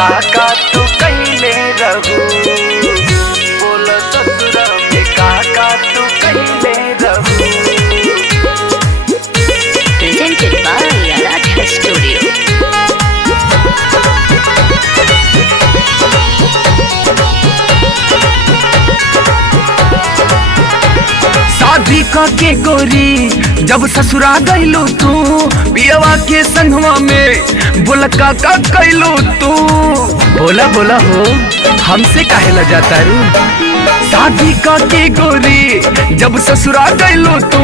काका तू कहिले रहू, बोला ससुरा में काका तू कहिले रहू। Presented by Aradhya Studio. शादी के गोरी जब ससुरा गइलू तू, पियवा के संगवा में बोला काका कैलू तू। बोला बोला हो हमसे काहे ला जाता रू। शादी के गोरी जब ससुरा गइलू तू,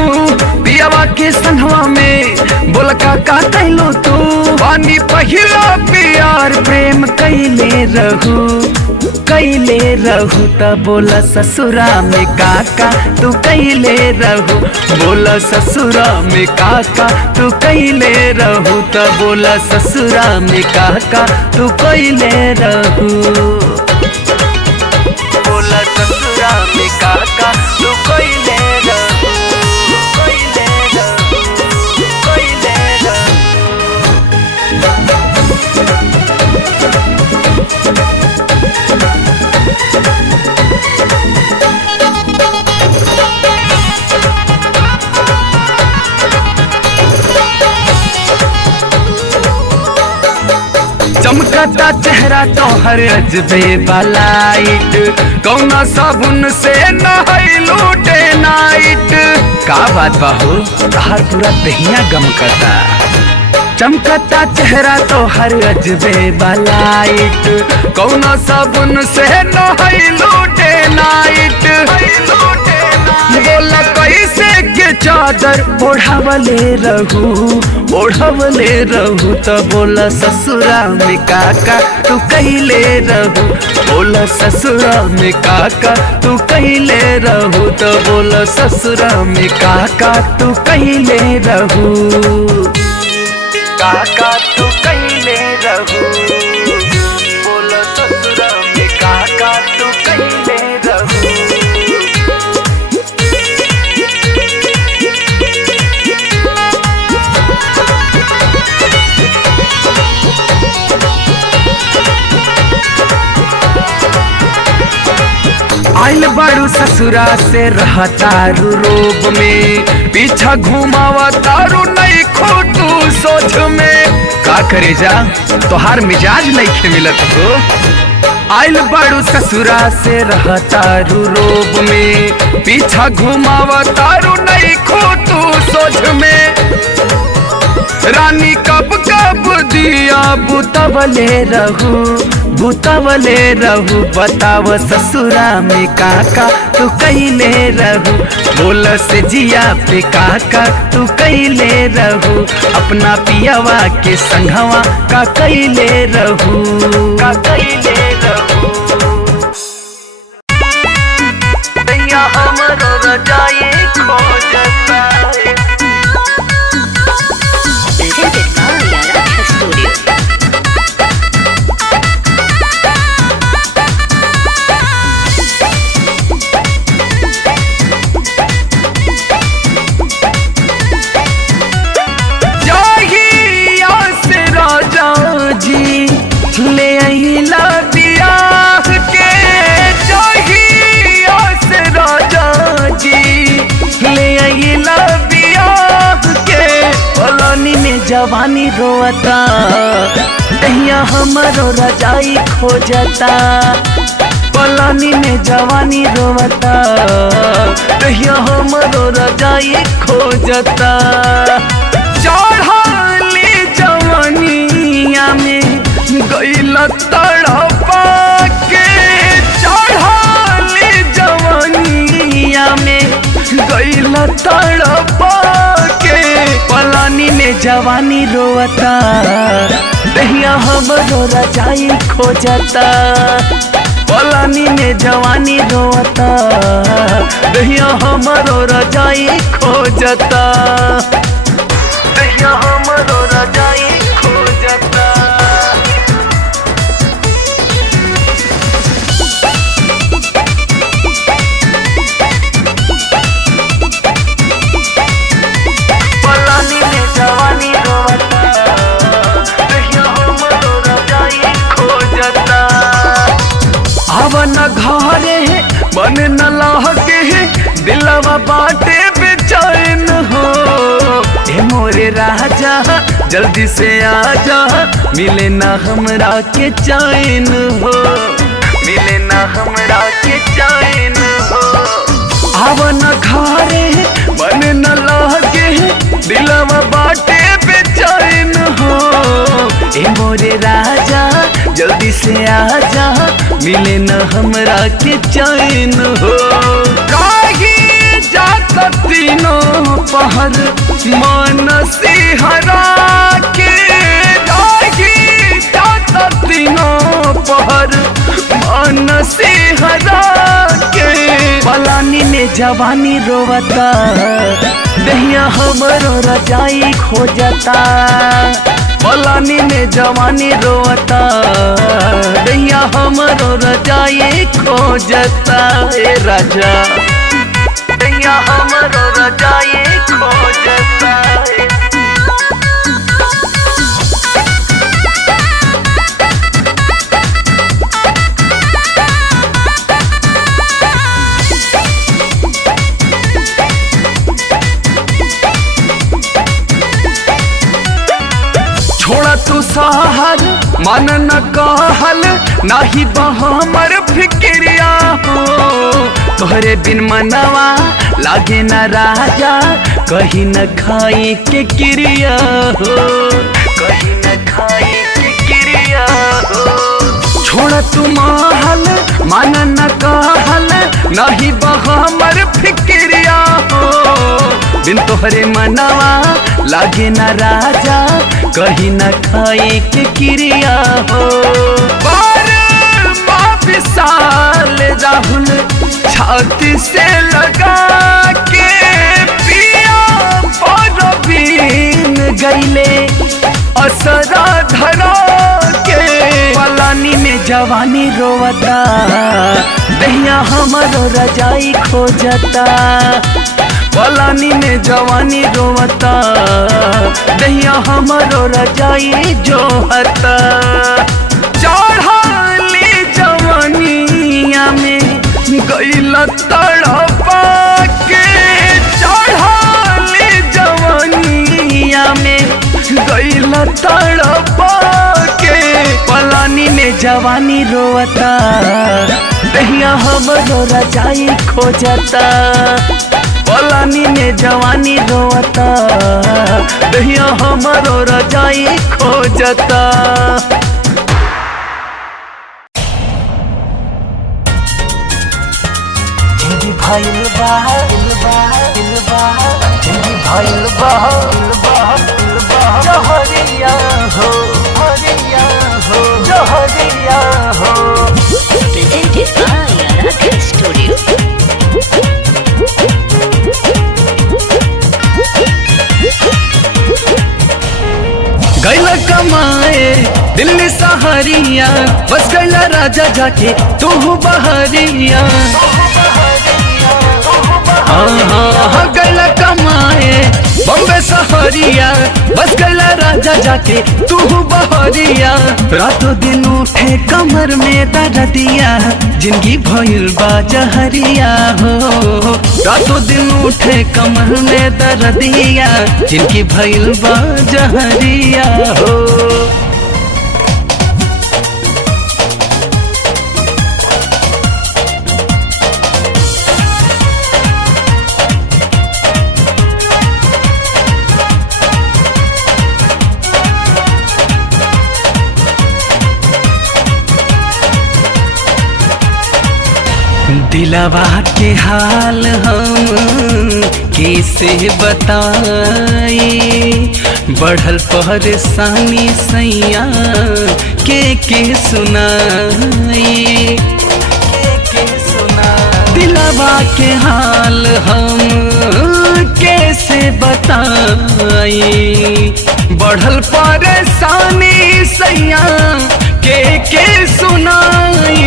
पियवा के संगवा में बोला काका कैलू तू। पानी पहिला प्यार प्रेम कैले रहू, कैले रहू त बोला ससुरा में काका तू कैले रहू, बोला ससुरा में काका तू कैले रहू त बोला ससुरा में काका तू कैले रहू, बोला ससुरा में काका तू कैले रहू, कैले रहू, कैले रहू। चमकता चेहरा तोहर अजबे लाइट, कौना साबुन से नहाइलू डे नाइट। का बात बाहू तोहर पूरा दहिया गमकता। चमकता चेहरा तोहर अजबे लाइट, कौना साबुन से नहाइलू डे नाइट। बोला कैसे के चादर ओढ़ावले रहू, ओढ़ावले रहू त बोला ससुरा में काका तू कैले रहू, बोला ससुरा में काका तू कैले रहू त बोला ससुरा में काका तू कैले रहू, काका तू कैले रहू, बोला ससुरा में काका तू कैले रहू। आइल बारू ससुरा से रहतारू रोब में, पीछा घुमावा तारू नहीं खोटू सोच में। का करे जा तोहार मिजाज नहीं खे मिलत हो। आइल बारू ससुरा से रहतारू रोब में, पीछा घुमावा तारू नहीं खोटू सोच में। रानी कब कब दिया बुतवले रहू, बुतवले रहू बताव ससुरा में काका तू कैले रहू, बोला से जिया पे काका तू कैले रहू, अपना पियवा के संगवा का कैले रहू, का कैले रहू। दैया हमरो रजाई खोजता है। Presented by Aradhya Studio. ले अहिला बियाह के, जहिया से राजा जी ले अहिला बियाह के। पलानी में जवानी रोता, दहिया हमरो रजाई खोजता। पलानी में जवानी रोता, दहिया हमरो रजाई खोजता। चढ़ाली जवानिया में गइल तड़पा के, चढ़ाली जवानिया में गइल तड़पा के। पलानी में जवानी रोता, दहिया हमरो रजाई खोजता। पलानी में जवानी रोता, दहिया हमरो रजाई खोजता, दहिया हमरो रजाई खोजता। पलानी में जवानी रोता, दहिया हमरो रजाई खोजता। जल्दी से आजा, मिले ना हमरा के चैन हो, मिले ना हमरा के चैन हो। आव न घरे मन न लागे, दिलवा बाटे बेचैन हो। ए मोरे राजा जल्दी से आजा, मिले न हमरा के चैन हो। काहे जात तीनों पहर मन से हरा के, काहे जात तीनों पहर मन से हरा के। पलानी में जवानी रोवता, दहिया हमरो रजाई खोजता। पलानी में जवानी रोवता, दहिया हमरो रजाई खोजता। ए राजा दहिया हमरो रजाई खोजता। छोड़ा तू सहर मन न कहल, नाही बहमर फिक्रिया हो। तोहरे बिन मनवा लागे न राजा, कहीं न खाई के क्रिया हो, कहीं न खाई के क्रिया हो। छोड़ा तू महल मन न कहल, नाही बहमर फिक्रिया हो। बिन तोहरे मनवा लागे न राजा, कहीं न खाए के क्रिया हो। पर विशाल राहुल छाती से लगा के, पिया परवीन गईले असरा धरा के। पलानी में जवानी रोवता, दहिया हमरो रजाई खोजता। पलानी में जवानी रोवता, दहिया हमरो रजाई जोहता। चढ़ाली जवानिया में गईला तड़पा के, चढ़ाली जवानिया में गईला तड़पा के। पलानी में जवानी रोवता, दहिया हमरो रजाई खोजता। पलानी में जवानी रोवता, दहिया हमरो रजाई खोजता। जिंदगी भइल बा जिंदगी भइल बा जहरिया हो, हरिया हो, जहरिया हो। Presented by Aradha Studio. गैला कमाए दिल्ली सहरिया, बस गैला राजा जाके तू बहरिया। हाँ गैला कमाए बम्बे सहरिया, बस गैला राजा जाके तू बहरिया। रातों दिन उठे कमर में दर्दिया, जिंदगी भइल बा जहरिया हो। रातों दिन उठे कमर में दर्दिया, जिंदगी भइल बा जहरिया हो। दिलवा के हाल हम कैसे बताई, बढ़ल परेशानी सैया के सुनाई, दिलवा के हाल हम कैसे बताई, बढ़ल परेशानी सैया के सुनाई।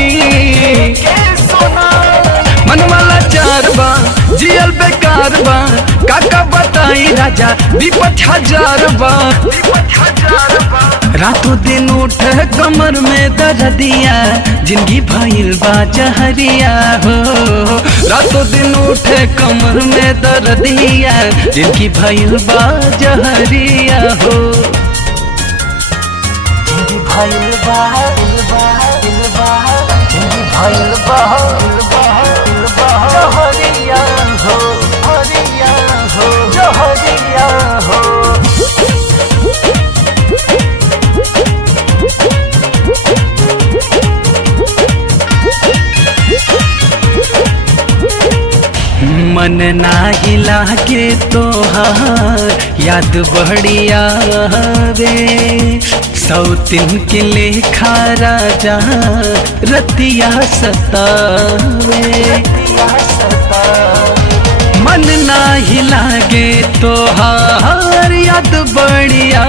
मन वाला चार बा जियल बेकार बा, काका बताई राजा विपत हजार बा। रातों दिन उठे कमर में दर्दिया, जिंदगी भइल बा जहरिया हो। रातों दिन उठे कमर में दर्दिया, जिंदगी भइल बा जहरिया हो। भइल बा भइल बा जहरिया हो हरिया हो जहरिया हो मन नाही लागे तोहार याद बढ़िया वे सौतिन के लेखा राजा रतिया सतावे मन नाही लागे तोहार याद बढ़िया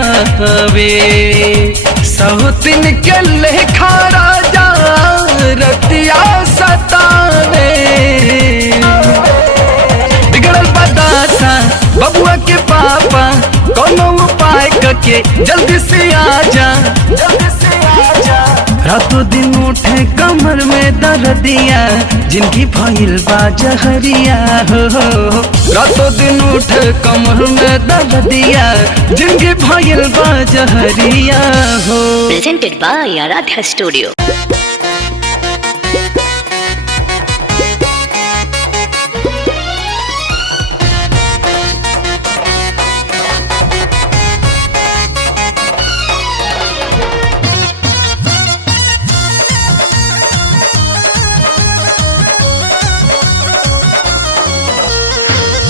वे सौतिन के लेखा राजा रतिया सतावे बबुआ के पापा कोनो उपाय करके जल्दी से आजा रातों दिन उठे कमर में दर्दिया जिनकी भइल बा जहरिया हो रातों दिन उठे कमर में दर्दिया जिनकी भइल बा जहरिया हो। Presented by Aradhya Studio.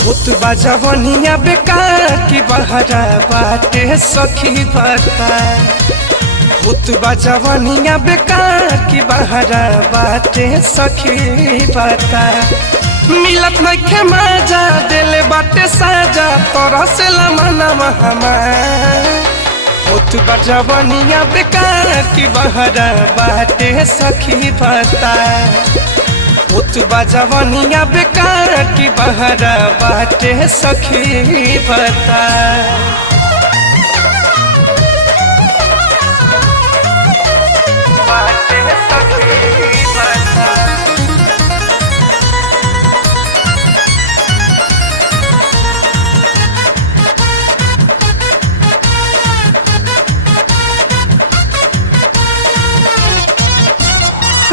भूतबा जवनिया बेकार की बहरा बाटे सखी बता भूतबा जवनिया बेकार की बहरा बाटे सखी बता मिलत नइखे मजा दिल बाटे साजा तोरा से मनवा हमार भूतबा जवनिया बेकार की बहरा बाटे सखी बता भूतबा जवनिया बेकार की बहरा बाटे सखी बता बाटे सखी बता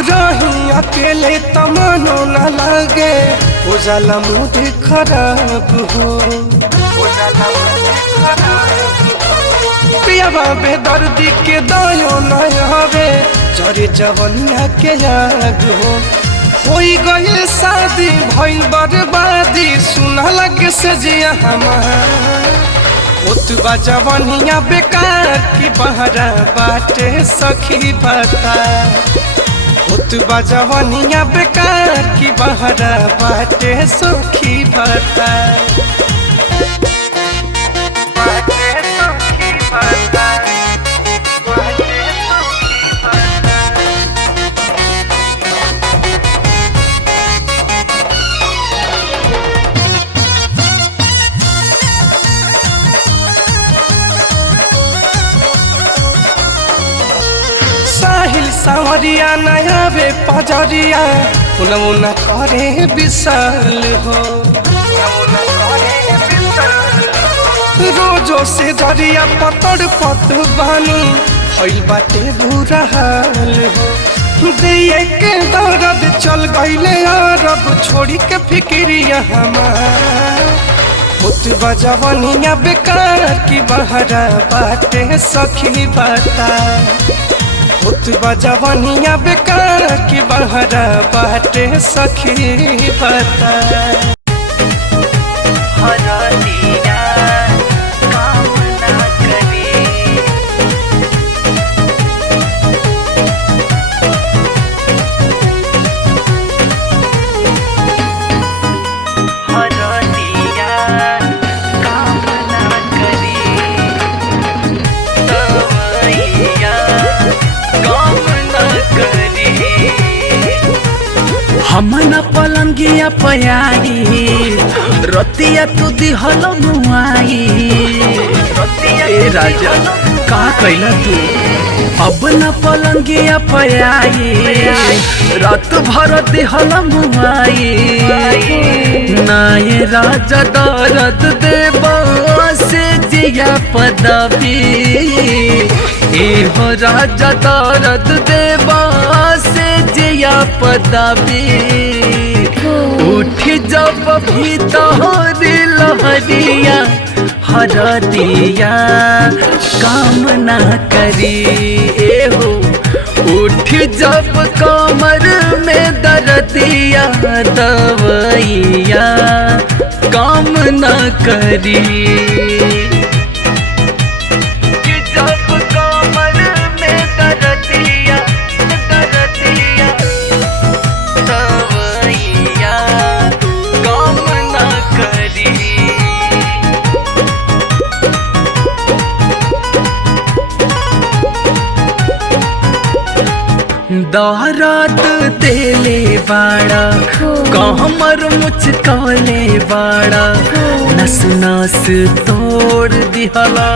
रही अकेले तमनो न लगे उजाला मूड खराब हो पियावा बेदर्दी के दयो न हवे चरे जवनिया के याद हो गई शादी भइल बर्बादी सुना लगे से जिया हमार भूतबा जवनिया बेकार की बहरा बाटे सखी बता भूतबा जवनिया बेकार की बहरा बाटे सखी बता बाटे सखी बता बाटे सखी बता साहिल सावरिया नया बे पजरिया उन करे विशाल हो रोजो से जरिया पतड़ पत बानी भइल बाटे बुरा हाल हो दिए के दर्द चल गईले अरब छोड़ी के फिक्रिया हमार भूतबा जवनिया बेकार की बहरा बाटे सखी बता भूतबा जवनिया बेकार की बहरा बाटे सखी बता हरदिया काम ना करे हरदिया काम ना करे दवाइया हमना पलंगिया पयाई रतिया तू दिहल मुआई ए राजा का कैला तू अब न पलंगिया पयाई रात भर दिहल मुआई नाये राजा दर्द देव से जिया पदवी एहो राजा दर्द देव से जिया पदवी उठ जब भीतर लहरिया हरदिया काम ना करी एहो उठ जब कमर में दर्दिया दवैया काम ना करी जब कमर में दर्दिया दर्दिया दवैया काम ना करी दौरात तेले बाड़ा कहमर मुचकले बाड़ा नस नस तोड़ दिहला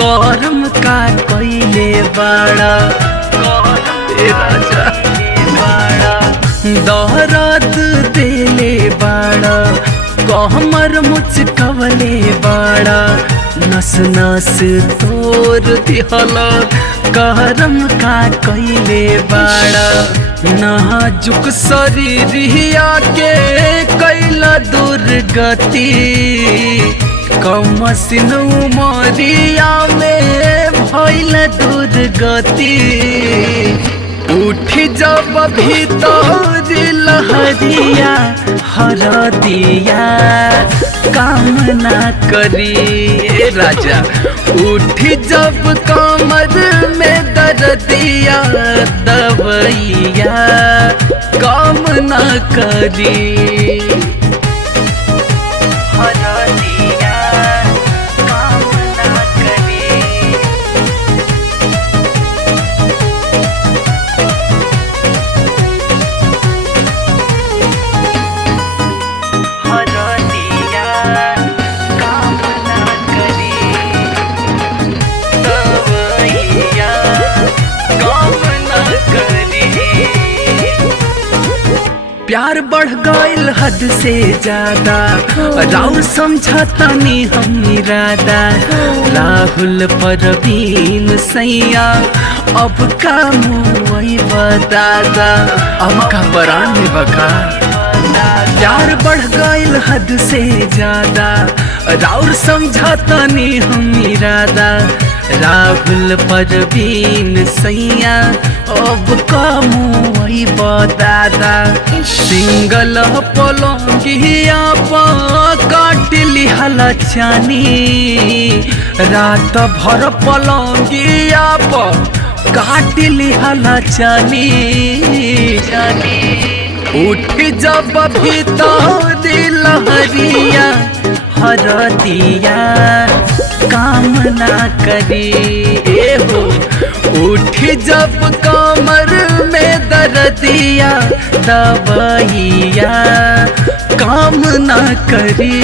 करम का कइले बाड़ा राजा दौरात तेले बाड़ा कहमर मुचकले बाड़ा नस नस तोड़ दिहला करम का कइले बाड़ा नाजुक शरीरिया के कैला दुर्गति कमसिन उमरिया में भइल दुर्गति उठ जब भीतर लहरिया हरदिया काम ना करी राजा उठ जब कमर में दर्दिया दवैया काम ना करी हरदिया काम ना करी प्यार बढ़ गइल हद से ज्यादा राउर समझता नी हम इरादा राहुल परवीन सैया अब का मुई बतादा अब का परान में बका प्यार बढ़ गइल हद से ज्यादा राउर समझता नी हम इरादा राहुल परवीन सैया अब का मुई बतादा सिंगल पलंगिया काट लिहल चानी रात भर पलंगिया काट लिहल चानी उठ जब भीतर लहरिया हरदिया काम ना करी एहो उठ जब कमर में दर्दिया दवैया काम ना करी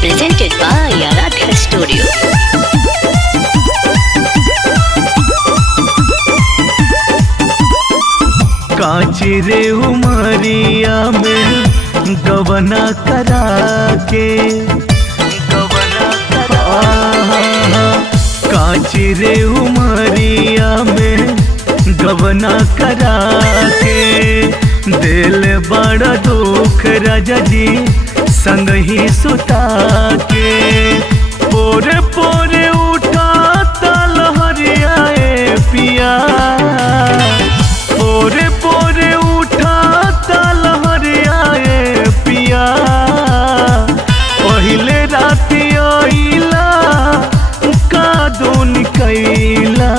Presented by Aradhya Studio. कांची रे उमरिया में गवना करा के कांची रे उमरिया में गवना करा के दिल बड़ा दुख राजा जी संग ही सुता के पोरे पोरे उठा लहरिया पिया पोरे पोरे उठा लहरिया पिया पहले राति आइला का दोन कैला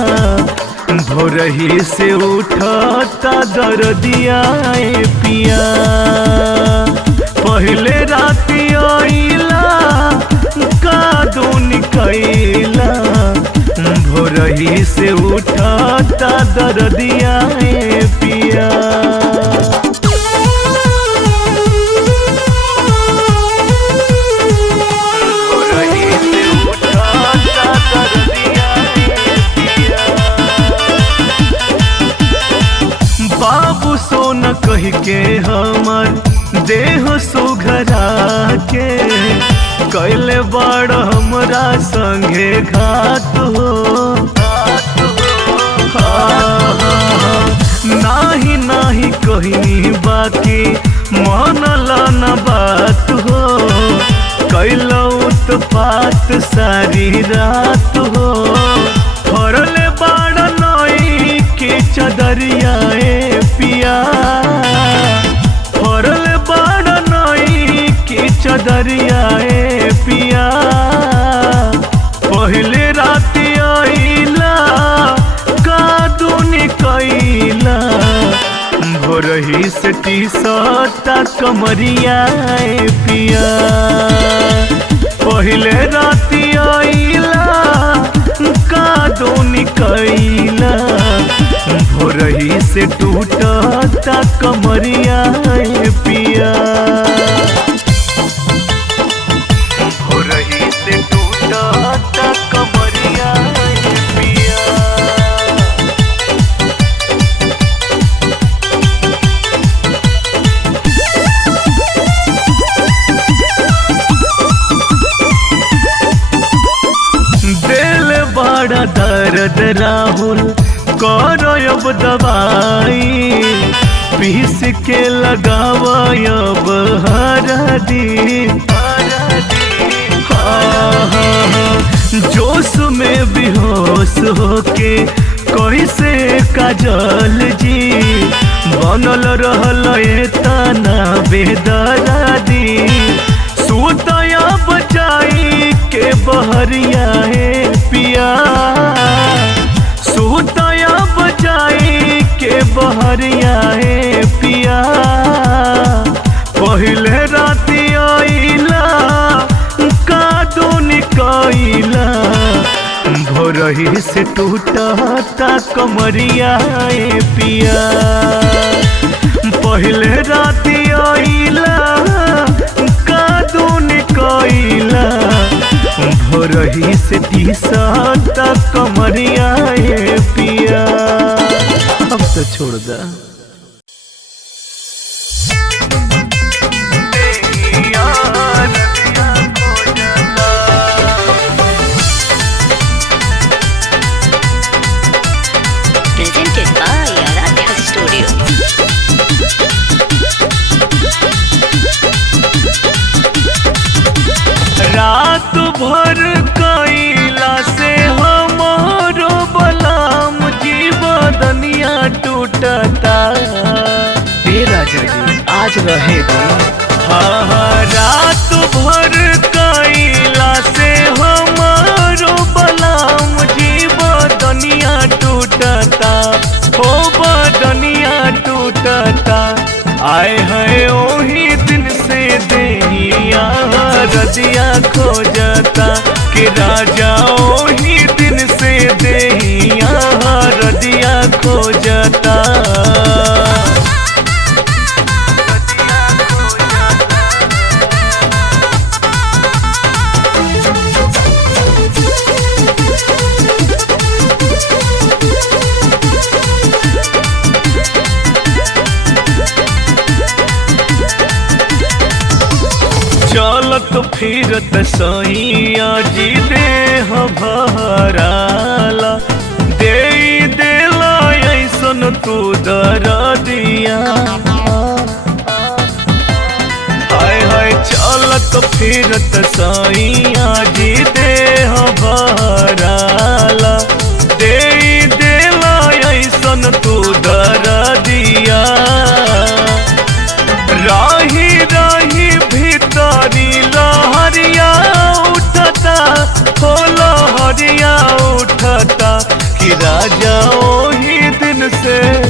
भोरही से उठता दर्दिया पिया पहले राति आइला का दोन कैला भोरही से उठाता दर्दिया ए पिया। भोरही से उठाता दर्दिया ए पिया। बाबू सोना कह के हमर देह सुघरा के कैले बड़ हमरा संगे घात हो। नाही नाही कहनी बाकी मानला न बात हो। कैलो उत्पात सारी रात हो। फरले बड़ नई के चदरिया ए पिया। फरले बड़ नई के चदरिया ए पिया। पहले रात आइला कादूनी कैला। भोरही से टी-शर्ट कमरिया ए पिया। पहले रात आइला कादूनी कैला। भोरही से टूटता कमरिया ए पिया। भोरही से टूटता कमरिया ए पिया। दिल बड़ा दर्द राहुल करो अब दवाई। पीस के लगावा अब हरदी। जोश में बेहोश होके कैसे काजल जी बनल रहल तना बेदरादी। सुतया बचाई के बहरिया ए पिया। सुतया बचाई के बहरिया ए पिया। पहले रात आइला कादूनी कैला। भोरही से टूटता कमरिया ए पिया। पहले रात आइला कादूनी कैला। भोरही से टी-शर्ट कमरिया ए पिया। अब तो छोड़ दा। Presented by Aradhya Studio. रात भर कैला से हमारो बलाम जी बदनिया टूटता। राजा जी आज रहे दो। हाँ रात भर कैला से हमारो बलाम जी बदनिया टूटता। हो बदनिया टूटता। आए है ओही दिन से देहिया रदिया खोजता। कि राजा ओही दिन से देहिया रदिया खोजता। चलत फिरत सैया जी देह भराला। दे देला ऐसन तू दरदिया। हाय हाय चलत फिरत सैया जी देह भराला। दे देला ऐसन तू दरदिया। राही राही भीतरी लहरिया उठता। हो लहरिया उठता। कि राजा ओही दिन से।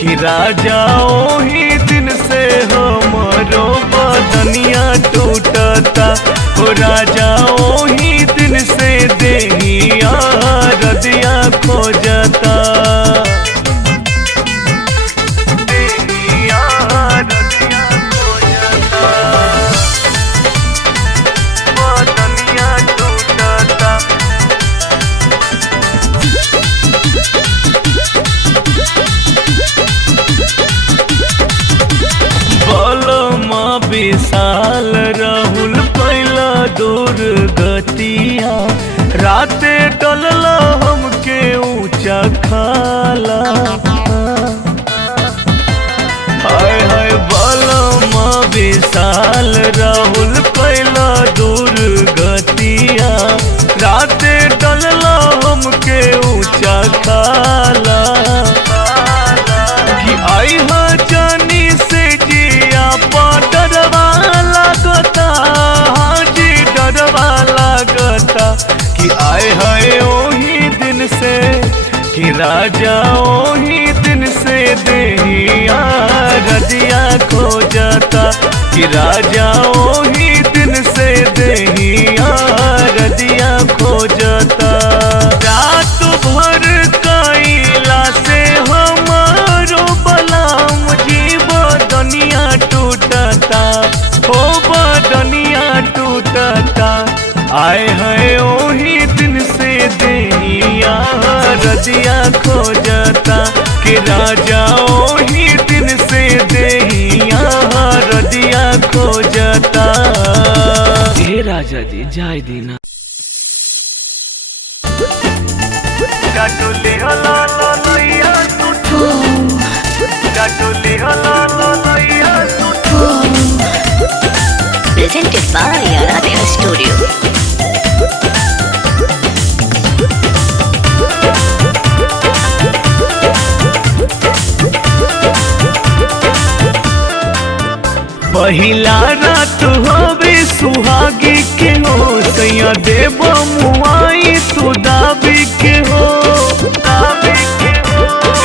कि राजा ओही दिन से हमरो बदनिया टूटता। हो राजा ओही दिन से देहिया रदिया खोजता देहिया रदिया खोजता बदनिया टूटता बलमा विशाल राहुल पहला दूर गतिया राते डलल हमके ऊंचा खाला हाय हाय बलमा विशाल राहुल पहला दूर गतिया राते डलल हमके ऊंचा खाला कि आई हो जानी से जिया पा डरवा लागता हाँ जी डरवा लागता कि आए है ओही दिन से कि राजा ओही दिन से देहिया रदिया खोजता कि राजा ओही दिन से देहिया रदिया खोजता रात भर कैला से हमारो बलाम जी बदनिया टूटता हो बदनिया टूटता आए है ओही दिन से देहिया रदिया खोजता कि राजा ओही दिन से देहिया रदिया खोजता हे राजा जी जाय दीना डाटोली हला लैया सुठो डाटोली हला लैया सुठो Presented by Aradhya Studio. पहिला रात होवे सुहागी के हो सैया देव मुआई तू दाबी के हो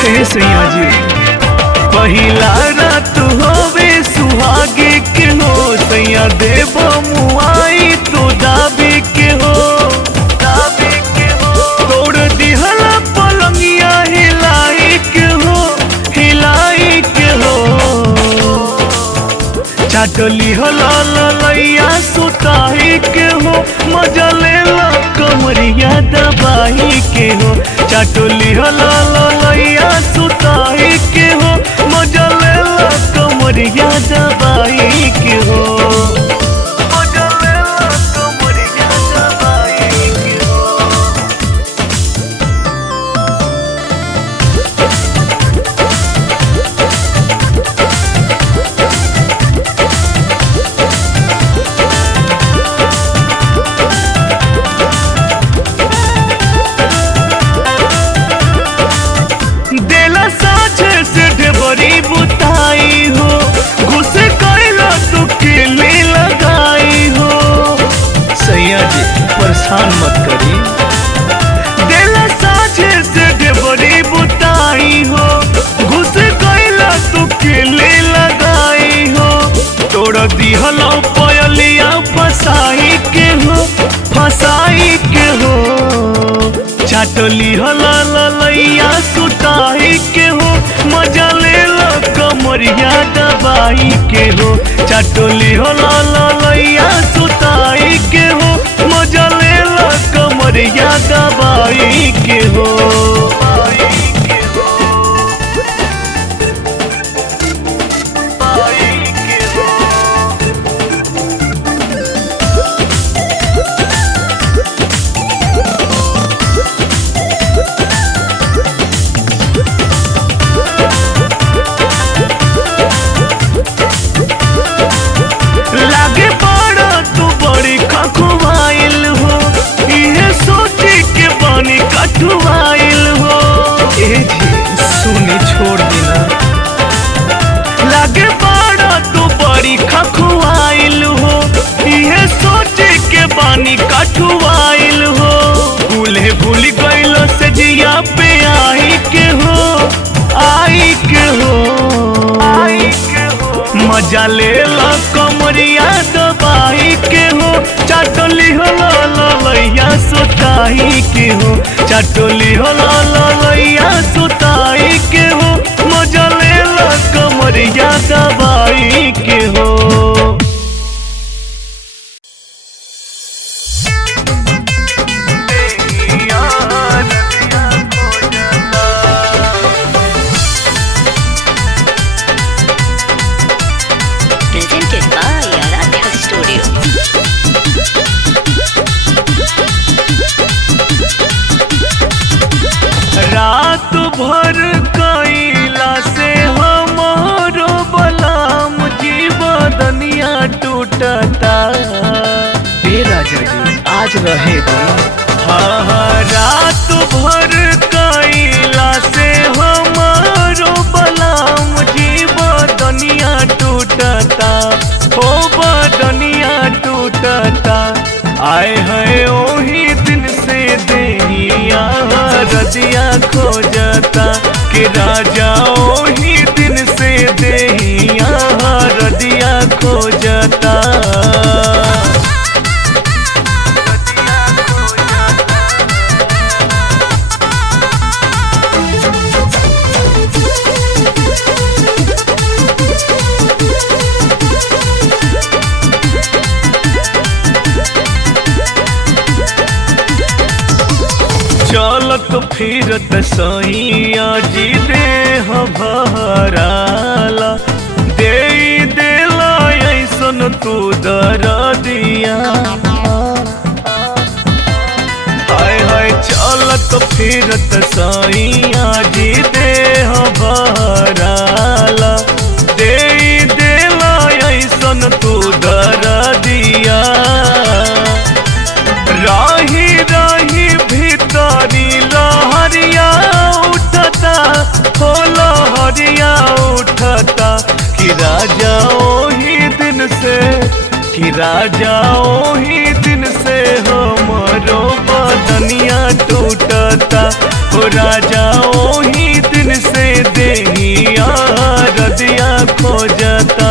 हे सैया जी पहिला रात होवे सुहागी के हो सैया देव मुआई तू दाबी के हो तोड़ दिहला पलंगिया हिलाई के हो चाटली हला लैया सुताही के हो मजा लेला कमरिया दबाही के हो चाटली हला लैया सुताही के हो मजा लेला कमरिया दबाही के हो मजा लेला कमरिया दबाही के हो बड़ी बुताई हो घुस कैला तू केले लगाई हो सैया जी परेशान मत करी देला साझे से बड़ी बुताई हो घुस कैला तू केले लगाई हो तोड़ दिहलो पयलिया फसाई के हो चाटली हला लैया सुताई के हो मजा लेला कमरिया दबाई के हो चाटली हला लैया सुताई के हो मजा लेला कमरिया दबाई के हो लागे बड़ा तू बड़ी खखुआइल हो इहे सोची के बनी कठुआइल हो ए जी सुनी छोड़ देना लागे बड़ा तू बड़ी खखुआइल हो इहे सोची के बनी कठुआइल हो भूले भूल गइल से जिया पे आई के हो मजा ले ला कम कमरिया दबाई के हो चाटली हो ललैया सुताई के हो चाटली हो ललैया सुताई के हो मजा ले ला कमरिया दबाई के हो। Presented by Aradhya Studio. रात भर कैला से हमारो बलाम जीवदनिया टूटता। ए राजा जी आज रहे दो। हाँ रात भर कैला से हमारो बलाम जीवदनिया टूटता हो बदनिया टूटता। आए है ओही दिन से देहिया रदिया खोजता कि राजा ओही दिन से देहिया रदिया खोजता। चलत फिरत सैया जी देह भराला दे देला ऐसन तू दरदिया। हाय हाय चलत फिरत सैया जी देह भराला दे देला ऐसन तू दरदिया। राही राही भीतरी लहरिया उठता हो लहरिया उठता कि राजा ओही दिन से कि राजा ओही दिन से हमरो बदनिया टूटता हो राजा ओही दिन से देहिया रदिया खोजता।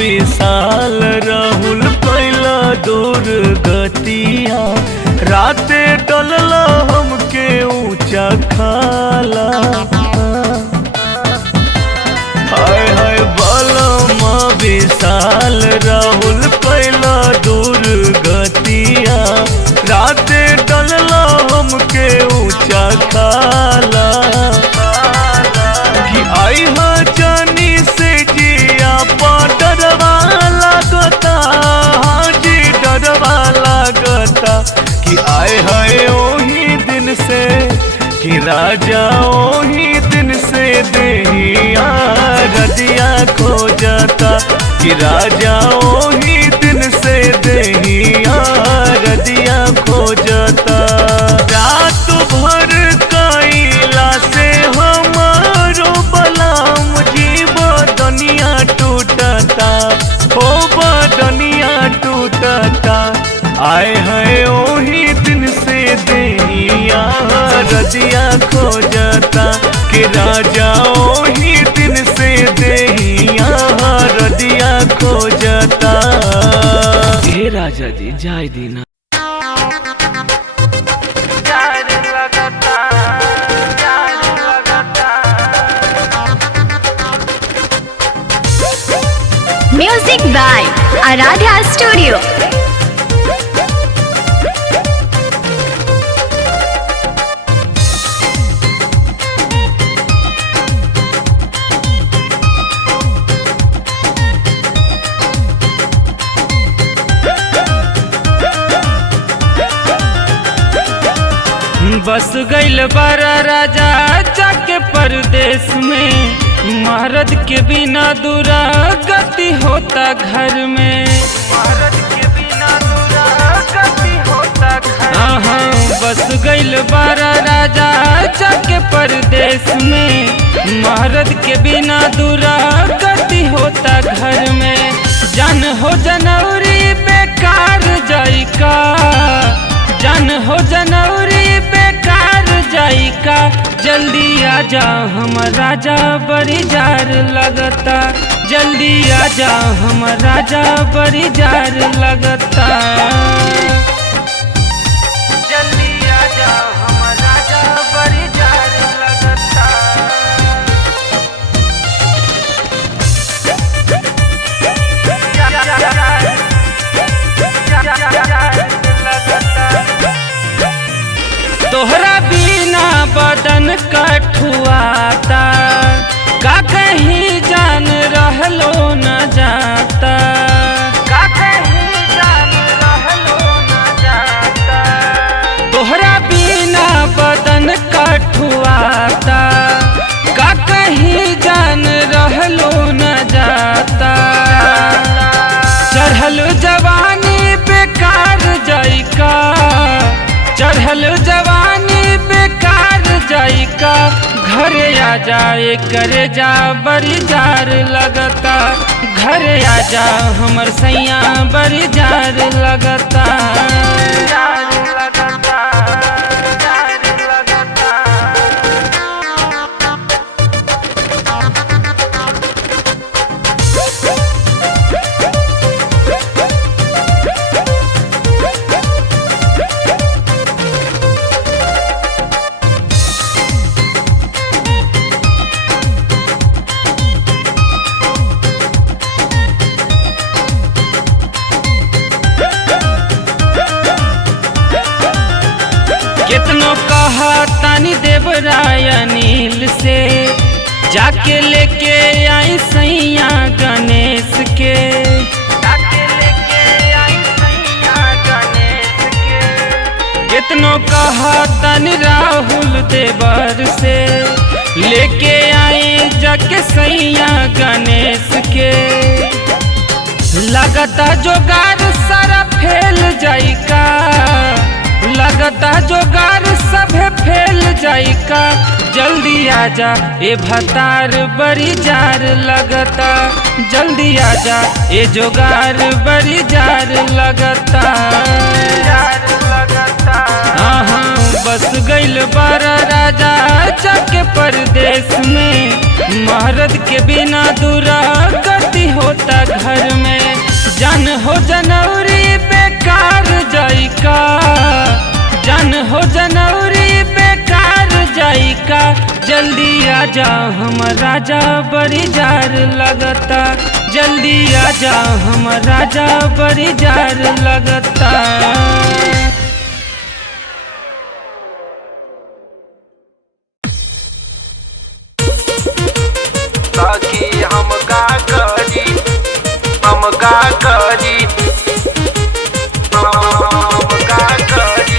विशाल राहुल कैला दूर गतिया राते टलला हमके ऊंचा खाला। हाय हाय बलमा विशाल राहुल कैला दूर गतिया राते टलला हमके ऊंचा खाला। कि आई हा जानी से जिया डरवा लागता हाँ जी डरवा लागता कि आए है ओही दिन से कि राजा ओही दिन से देहिया रदिया खोजता कि राजा ओही दिन से देहिया रदिया खोजता। रात भर कैला से हमारो बलाम जीवदनिया टूटता हो बदनिया टूटता। आए है ओही दिन से देहिया रदिया खोजता कि राजा ओही दिन से देहिया रदिया खोजता। हे राजा जी जाय दीना। Music by Aradhya Studio. बस गइल बारा राजा जाके परदेश में मर्द के बिना दूरा गति होता घर में। मर्द के बिना दूरा गति होता घर में। बस गइल बारा राजा जाके परदेश में मर्द के बिना दूरा गति होता घर में। जान हो जनवरी बेकार जाई का, जान हो जनवरी बेकार जाई का। जल्दी आजा हम राजा बड़ी जार लगता, जल्दी आजा हम राजा बड़ी जार लगता। जल्दी आजा हम राजा बड़ी जार लगता। तोहरा बिना बदन कठुआता, का कहीं जान रहलो न जाता, का कहीं जान रहलो न जाता। तोहरा बिना बदन कठुआता, का कहीं जान रहलो न जाता। चढ़ल जवानी बेकार जाई का, चढ़ल जवानी बेकार जाई का। घरे आ जाए करे जा बड़ी जार लगता, घरे आ जा हमर सैया बड़ी जार लगता। कितनो कहा तानी देवराय अनिल से, जाके लेके आई सैया गणेश के, जाके लेके आई सैया गणेश के। कितनो कहा तानी राहुल देवर से, लेके आई जाके सैया गणेश के। लगता जोगार सारा फैल जाई का, लगता जोगार सभे फैल जाई का। जल्दी आजा ए भतार बड़ी जार लगता, जल्दी आजा ए जोगार बड़ी जार लगता। हाँ बस गइल बारा राजा जाके परदेश में, मर्द के बिना दूरा गति होता घर में। जान हो जनवरी बेकार जाई का, जान हो जनवरी बेकार जाई का। जल्दी आजा हम राजा बड़ी जार लगता, जल्दी आजा हम राजा बड़ी जार लगता। ताकि हम का करी, हम का करी, हम का करी।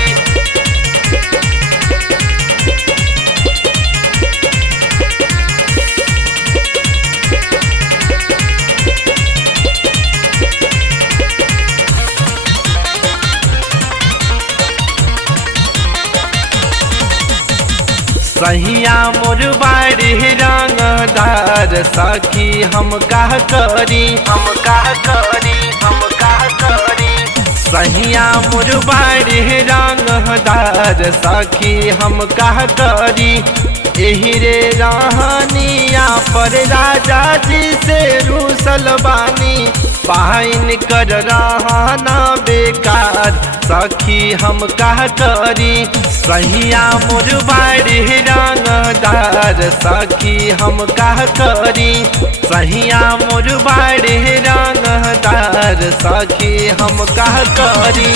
सहिया मोर बाड़ी रंगदार, सखी हम का करी, हम का करी, हम का करी। सहिया मोर बाड़ी रंगदार, सखी हम का करी। एही रे रहनिया पर राजा जी से रूसल बानी, पाइन कर रहना बेकार, सखी हम का करी। सहिया मोर बाड़ी रंगदार, सखी हम का करी। सहिया मोर बाड़ी रंगदार, सखी हम का करी,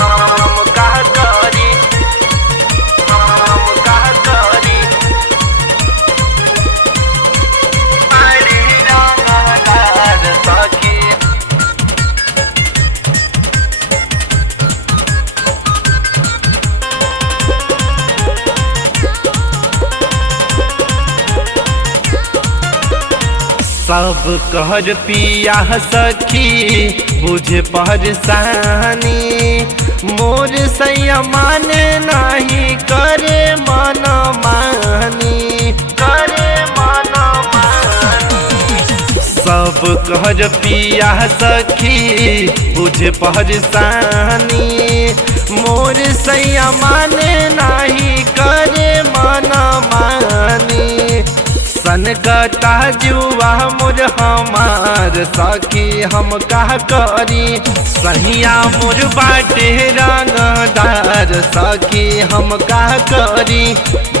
हम का करी, हम का करी। बाड़ी रंगदार, सखी सब कहर पिया सखी बुझ परेशानी, मोर सैया माने नहीं करे मन मानी, हमर पिया सखी बुझे परेशानी। मोर सैया माने नाही करे मना मानी। सनकता जुआ मोर हमार सखी हम का करी। सहिया मोर बाटे रंगदार सखी हम का करी।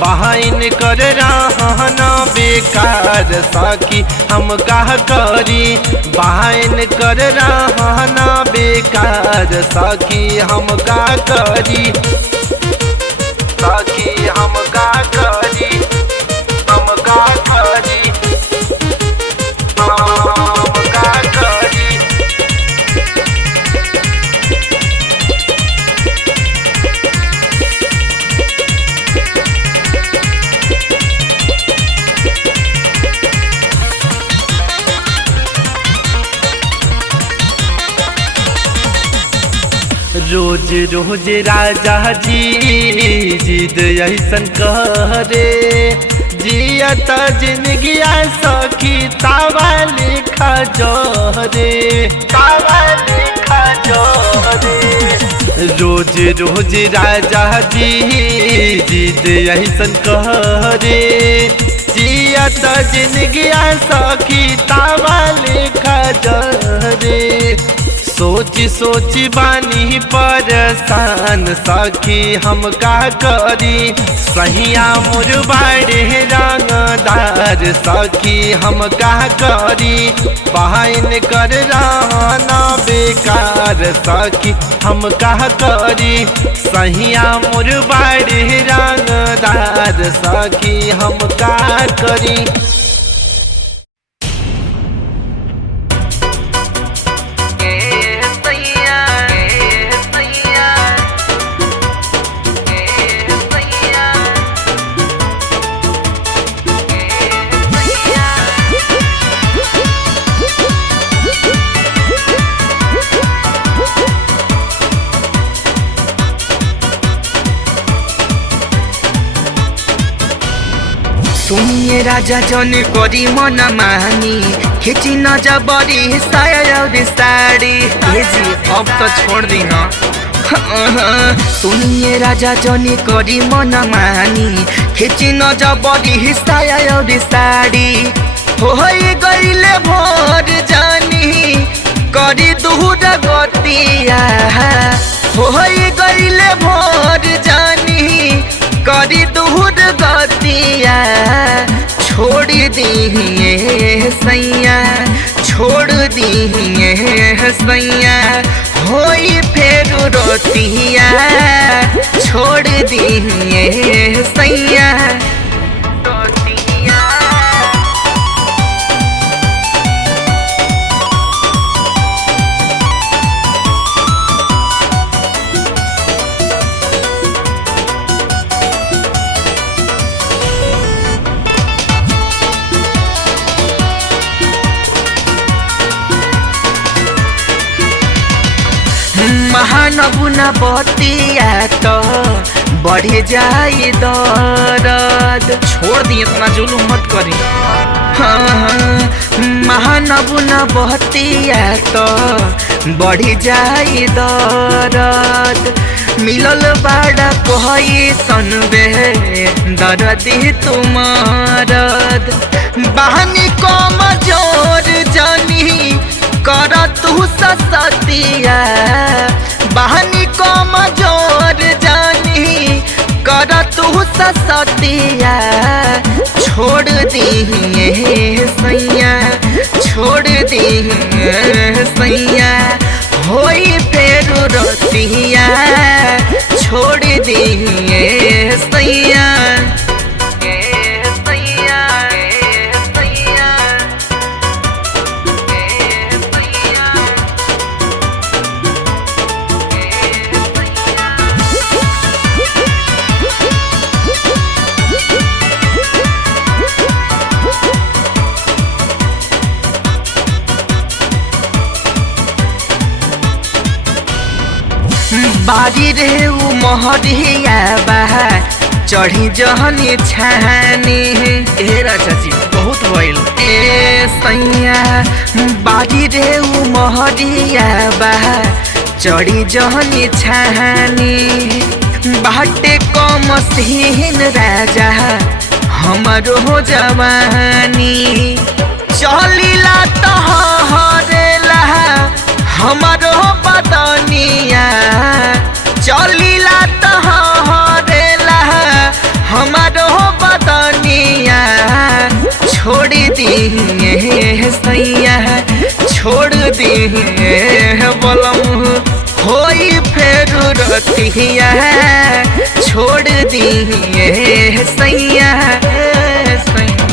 बहाइन कर रहना बेकार सखी हम का करी। बहाइन कर रहना बेकार सखी हम का करी। सखी हम का करी। हम का करी। हम का करी। रोज रोज राजा जी जिद ऐसन करे। जियत जिंदगिया सखी तावा लिखा जोरे। तावा लिखा जोरे। रोज रोज राजा जी जिद ऐसन करे। जियत जिंदगिया सखी तावा लिखा जोरे। सोची सोची बानी परेशान सखी हम का करी। सहिया मोर बाड़े रंगदार सखी हम का करी। बहाइन कर रहना बेकार सखी हम का करी। सहिया मोर बाड़े रंगदार सखी हम का करी। सुनिए राजा जन करी मन मानी। खिची न जबरी साया और साड़ी भेजी अब तो छोड़ दी ना। सुनिए राजा जन करी मन मानी। खिची न जबरी साया और साड़ी हो गईले भोर जानी करी दूर गतिया। हो गईले भोर जानी करी दूर गतिया। छोड़ दिए सैया छोड़ दिए सैया होई फेर रोतिया। छोड़ दिए सैया रोतिया। महानबुना बतिया तो बढ़ जाई दर्द। छोड़ दी इतना जुलूम मत करी। महानबुना बतिया तो बढ़ जाई दर्द। मिलल बाड़ा कोई सनबे दर्दी तुम्हारद। बहानी कमजोर जानी कर तू सतिया। बहानी कमजोर जानी कर तू सतिया। छोड़ दिए सैया छोड़ दिए सैया होई फेर रोतिया। छोड़ दिए सैया बारी रे उ महरिया बा चढ़ी जहनी छानी। ए राजा जी बहुत भइल। ए सैया बारी रे उ महरिया बा चढ़ी जहनी छानी। बाटे कम सीन राजा हमारो हो जवानी। चलिला तो हरेला हमारो बदनिया। चलिला तो हरेला हमारो बदनिया। छोड़ दिए सैया छोड़ दिए बलम होई फेर रतिया। छोड़ दिए सैया सैया।